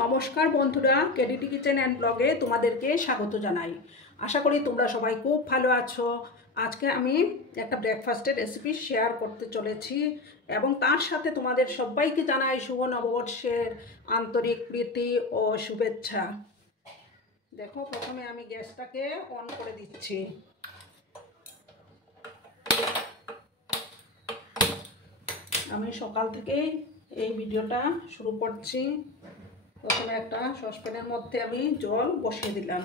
নমস্কার বন্ধুরা, কেডিটি kitchen and ব্লগে তোমাদেরকে স্বাগত জানাই। আশা করি তোমরা সবাই খুব ভালো আছো। আজকে আমি একটা ব্রেকফাস্টের রেসিপি শেয়ার করতে চলেছি এবং তার সাথে তোমাদের সবাইকে জানাই শুভ নববর্ষের আন্তরিক প্রীতি ও শুভেচ্ছা। দেখো, প্রথমে আমি গ্যাসটাকে অন করে দিচ্ছি। আমি সকাল থেকেই এই ভিডিওটা শুরু করছি। প্রথমে একটা সসপ্যানের মধ্যে আমি জল বসিয়ে দিলাম,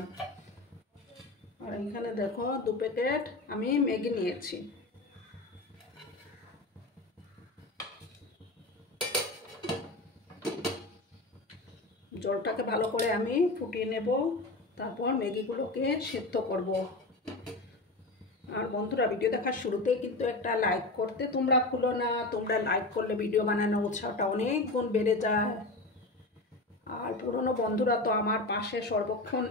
আর এখানে দেখো 2 প্যাকেট আমি ম্যাগি নিয়েছি। জলটাকে ভালো করে আমি ফুটিয়ে নেব, তারপর ম্যাগিগুলোকে সেদ্ধ করব। আর বন্ধুরা, ভিডিও দেখার শুরুতেই কিন্তু একটা লাইক করতে তোমরা ভুলো না। তোমরা লাইক করলে ভিডিও বানানোর উৎসাহটা অনেক গুণ বেড়ে যায়। আর পুরনো বন্ধুরা তো আমার পাশে সর্বক্ষণ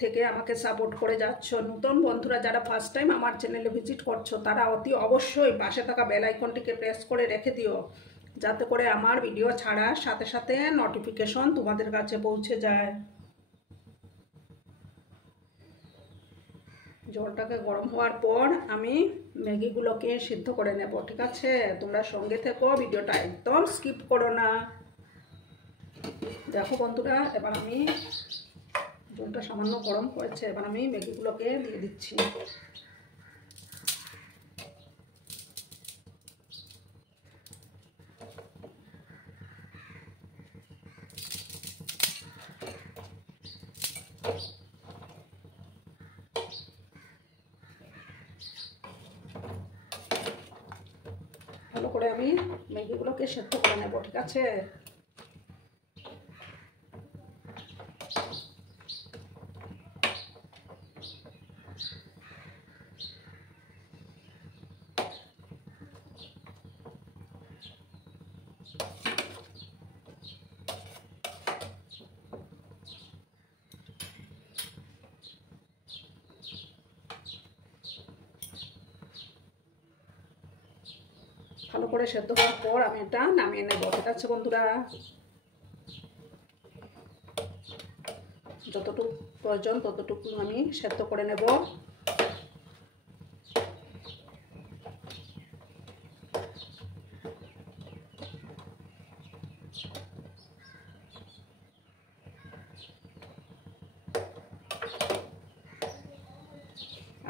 থেকে আমাকে সাপোর্ট করে যাচ্ছ। নতুন বন্ধুরা যারা ফার্স্ট টাইম আমার চ্যানেলে ভিজিট করছো, তারা অতি অবশ্যই পাশে থাকা বেল আইকনটিকে প্রেস করে রেখে দিও, যাতে করে আমার ভিডিও ছাড়ার সাথে সাথে নোটিফিকেশন তোমাদের কাছে পৌঁছে যায়। জলটাকে গরম হওয়ার পর আমি ম্যাগিগুলোকে সিদ্ধ করে নেব, ঠিক আছে? তোমরা সঙ্গে থেকো, ভিডিওটা একদম স্কিপ করো না। দেখো বন্ধুরা, এবার আমি জলটা সামান্য গরম হয়েছে, এবার আমি ম্যাগিগুলোকে দিয়ে দিচ্ছি। ভালো করে আমি ম্যাগিগুলোকে সেদ্ধ করে নেব, ঠিক আছে? ভালো করে সেদ্ধ হওয়ার পর আমি এটা নামিয়ে নেব, ঠিক আছে বন্ধুরা? যতটুকু প্রয়োজন ততটুকু আমি সেদ্ধ করে নেব।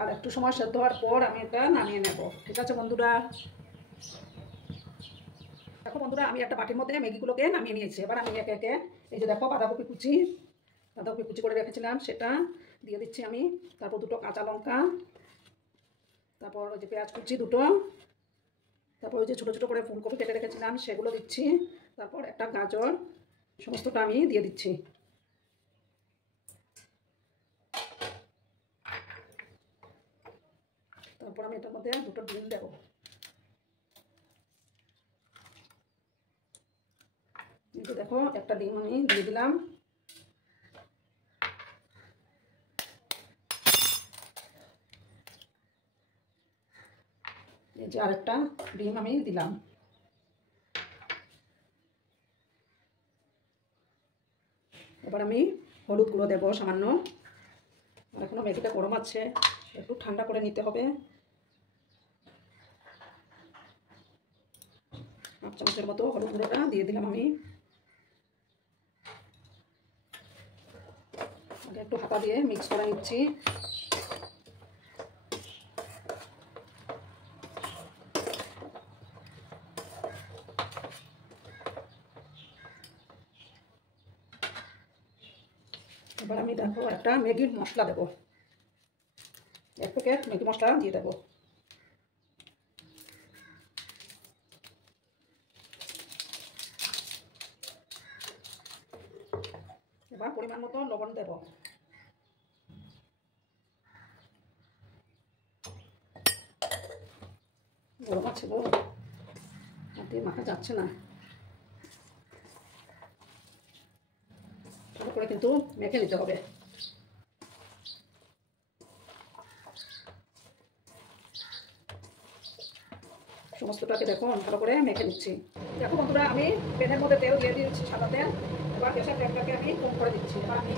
আর একটু সময় সেদ্ধ হওয়ার পর আমি এটা নামিয়ে নেব, ঠিক আছে বন্ধুরা? দেখো বন্ধুরা, আমি একটা বাটির মধ্যে ম্যাগিগুলোকে নামিয়ে নিয়েছি। এবার আমি একে একে এই যে দেখো বাঁধাকপি কুচি করে রেখেছিলাম, সেটা দিয়ে দিচ্ছি আমি। তারপর 2টো কাঁচা লঙ্কা, তারপর ওই যে পেঁয়াজ কুচি 2টো, তারপর ওই যে ছোটো ছোটো করে ফুলকপি কেটে রেখেছিলাম সেগুলো দিচ্ছি। তারপর একটা গাজর, সমস্তটা আমি দিয়ে দিচ্ছি। তারপর আমি এটার মধ্যে 2টো ডিম দেবো। কিন্তু দেখো, একটা ডিম আমি দিয়ে দিলাম। এই যে আরেকটা ডিম আমি দিলাম। এবার আমি হলুদ গুঁড়ো দেবো সামান্য। আর এখনো ম্যাগিটা গরম আছে, একটু ঠান্ডা করে নিতে হবে। 1 চামচের মতো হলুদ গুঁড়োটা দিয়ে দিলাম আমি। আগে একটু হাতা দিয়ে মিক্স করে নিচ্ছি। এবার আমি দেখো একটা ম্যাগির মশলা দেবো, 1 প্যাকেট ম্যাগি মশলা দিয়ে দেবো। এবার পরিমাণ মতো লবণ দেব। গরম আছে গো, হাতে মাখা যাচ্ছে না। ভালো করে কিন্তু মেখে নিতে হবে। সমস্তটাকে দেখো ভালো করে মেখে নিচ্ছি। দেখো বন্ধুরা, আমি প্যানের মধ্যে তেল দিয়ে দিয়েছি, সাদা তেল। এবার গ্যাসের ফ্লেমটাকে আমি কম করে দিচ্ছি। এবার আমি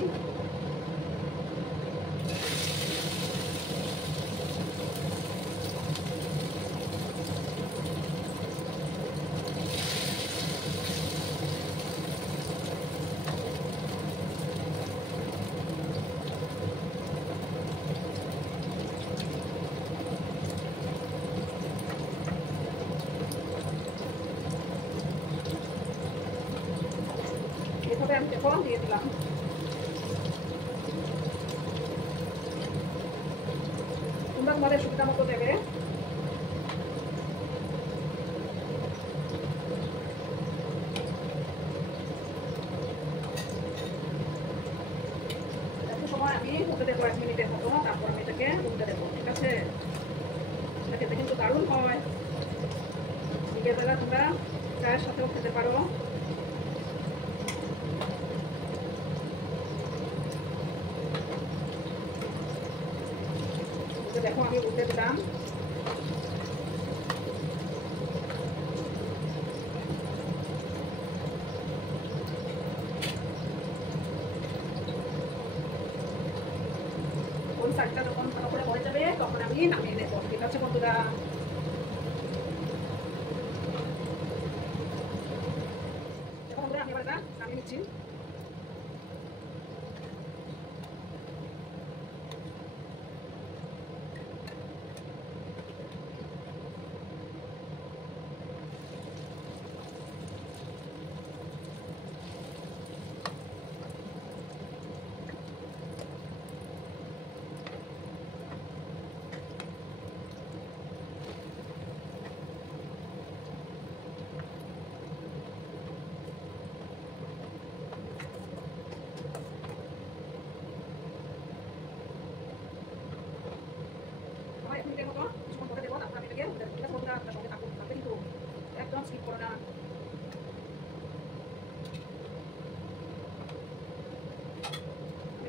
এভাবে আমি দেখো দিয়ে দিলাম। তোমরা তোমাদের সুবিধা মতো দেবে। একটু সময় আমি হতে দেবো 1 মিনিটের মতো, তারপর আমি এটাকে উল্টে দেবো। ঠিক আছে, এটা খেতে কিন্তু দারুণ হয়। বিকেলবেলা তোমরা চায়ের সাথেও খেতে পারো। দেখো আমি উল্টে দিলাম। ওই সাইডটা যখন ভালো করে হয়ে যাবে তখন আমি নামিয়ে নেবো। ঠিক আছে বন্ধুরা, বন্ধুরা আমি এবার এটা নামিয়ে নিচ্ছি। একদম স্কিপ করো না।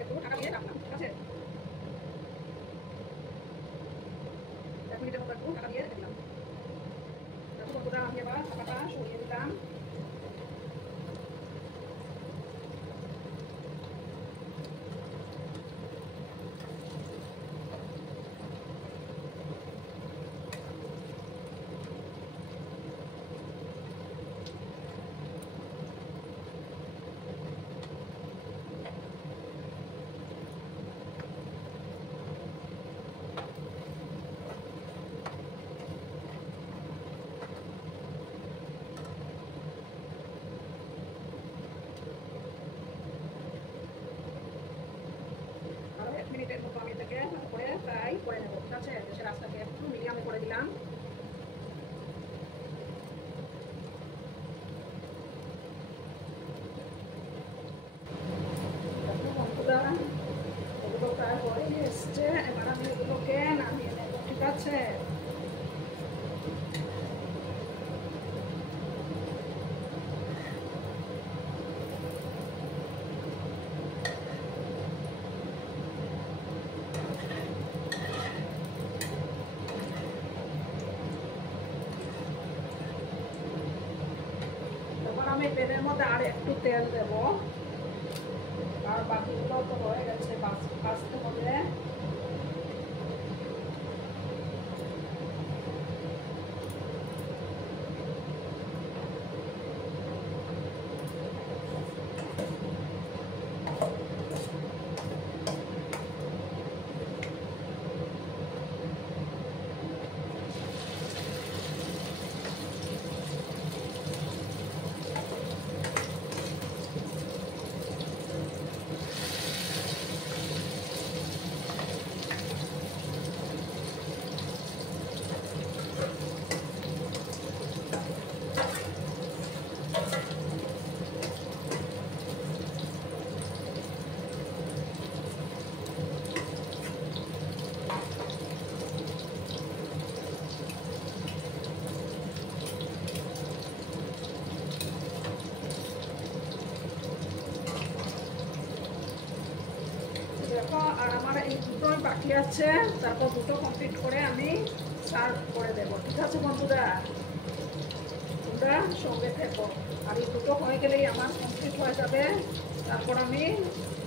একটু ঢাকা দিয়ে রাখলাম। ঠিক আছে, 1 মিনিটের মতো একটু ঢাকা দিয়ে রেখে দিলাম। দেখো বন্ধুরা আমি এবার ঢাকাটা সরিয়ে দিলাম। মিনিটের মতো আমি এটাকে করে ফ্রাই করে নেবো। ঠিক আছে, গ্যাসের আঁচটাকে একটু মিডিয়ামে করে দিলাম। বন্ধুরা এগুলো ফ্রাই হয়ে এসছে, এবার আমি এগুলোকে নামিয়ে নেবো। ঠিক আছে, আমি প্যানের মধ্যে আর একটু তেল দেব। আর বাকিগুলো তো হয়ে গেছে ভাজতে হবে। দেখো আর আমার এই দুটোই বাকি আছে, তারপর দুটো কমপ্লিট করে আমি সার্ভ করে দেবো। ঠিক আছে বন্ধুরা, তোমরা সঙ্গে থেকো। আর এই দুটো হয়ে গেলেই আমার কমপ্লিট হয়ে যাবে, তারপর আমি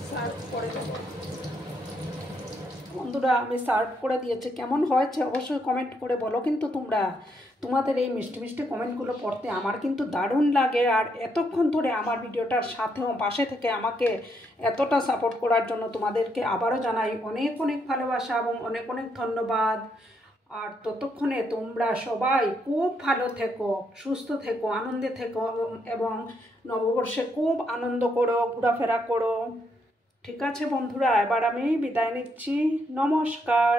সার্ভ করে দেব। বন্ধুরা আমি সার্ভ করে দিয়েছি, কেমন হয়েছে অবশ্যই কমেন্ট করে বলো। কিন্তু তোমাদের এই মিষ্টি মিষ্টি কমেন্টগুলো পড়তে আমার কিন্তু দারুণ লাগে। আর এতক্ষণ ধরে আমার ভিডিওটার সাথেও পাশে থেকে আমাকে এতটা সাপোর্ট করার জন্য তোমাদেরকে আবারও জানাই অনেক অনেক ভালোবাসা এবং অনেক অনেক ধন্যবাদ। আর ততক্ষণে তোমরা সবাই খুব ভালো থেকো, সুস্থ থেকো, আনন্দে থেকো এবং নববর্ষে খুব আনন্দ করো, ঘোরাফেরা করো। ঠিক আছে বন্ধুরা, এবার আমি বিদায় নিচ্ছি। নমস্কার।